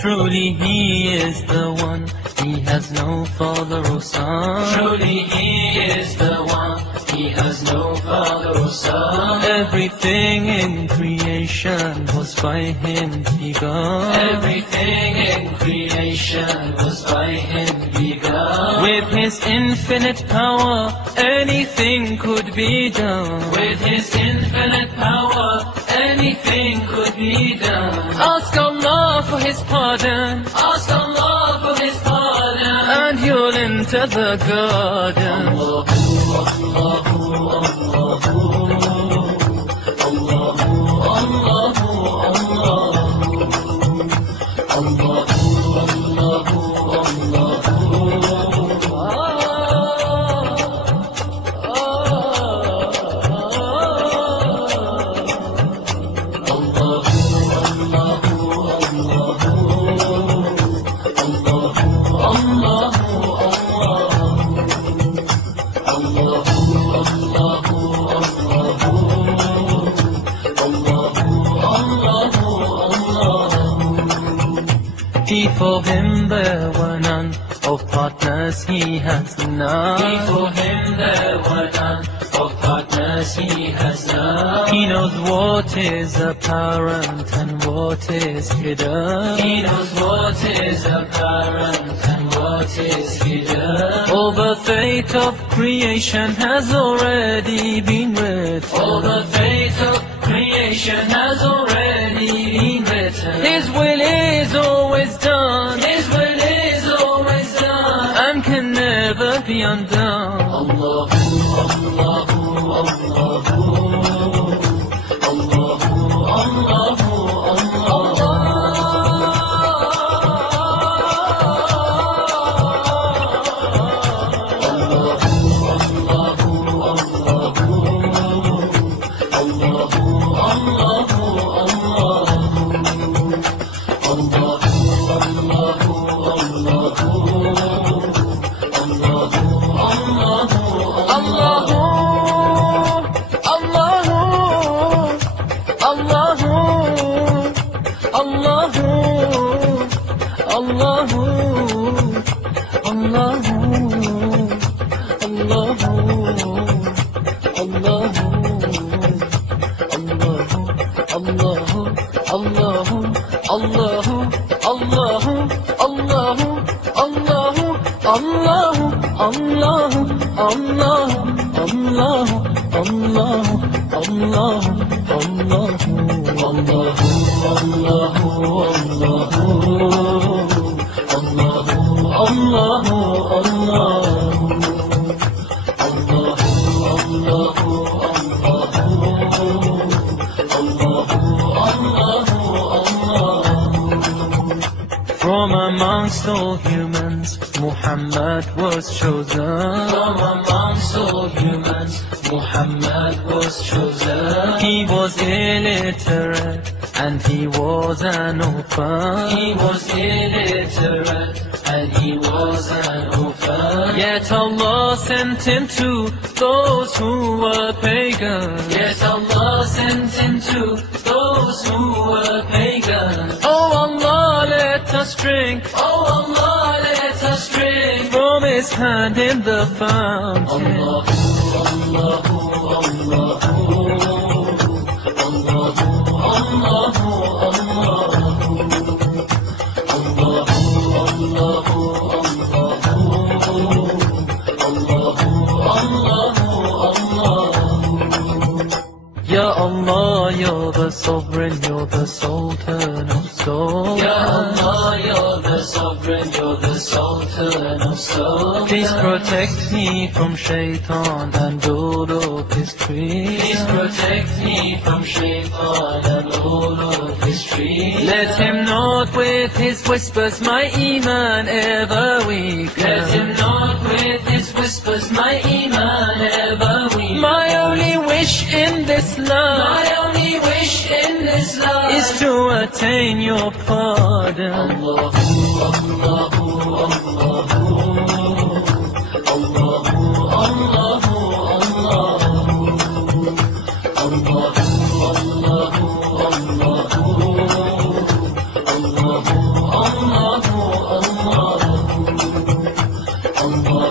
Truly He is the one, He has no father or son. Truly He is the one, He has no father or son. Everything in creation was by Him begun. Everything in creation was by Him begun. With His infinite power, anything could be done. With His infinite power, anything could be done. Ask Allah for His pardon, Ask Allah for His pardon, and you'll enter the garden. For Him there were none, of partners He has none. For Him there were none, of partners He has none. He knows what is apparent and what is hidden. He knows what is apparent and what is hidden. All the fate of creation has already been written. All the fate of creation has already been written. His will is always done. His will is always done, and can never be undone. Allahu, Allahu, Allahu, Allahu, Allahu, From amongst all humans, Muhammad was chosen. From amongst all humans, Muhammad was chosen. He was illiterate and he was an orphan. He was illiterate and he was an orphan. Yet Allah sent him to those who were pagan. Yet Allah sent him to those who were pagan. Oh Allah, let us drink. Oh Allah, let us drink from His hand in the fountain. Allahu, Allahu, Allahu, Allahu, Allahu, Allahu, Allahu, Allahu, Allahu. sovereign, you're the sultan of souls. Ya Allah, you're the sovereign, you're the sultan of souls. Please protect me from shaitan and all of his tricks. Please protect me from shaitan and all of his tricks. Let him not with his whispers my iman ever weaken. Let him not with his whispers my iman ever weaken. My only wish in this life, My only wish in this life is to attain your pardon. Allahu, Allahu, Allahu, Allahu, Allahu, Allahu, Allahu, Allahu, Allahu, Allahu, Allahu,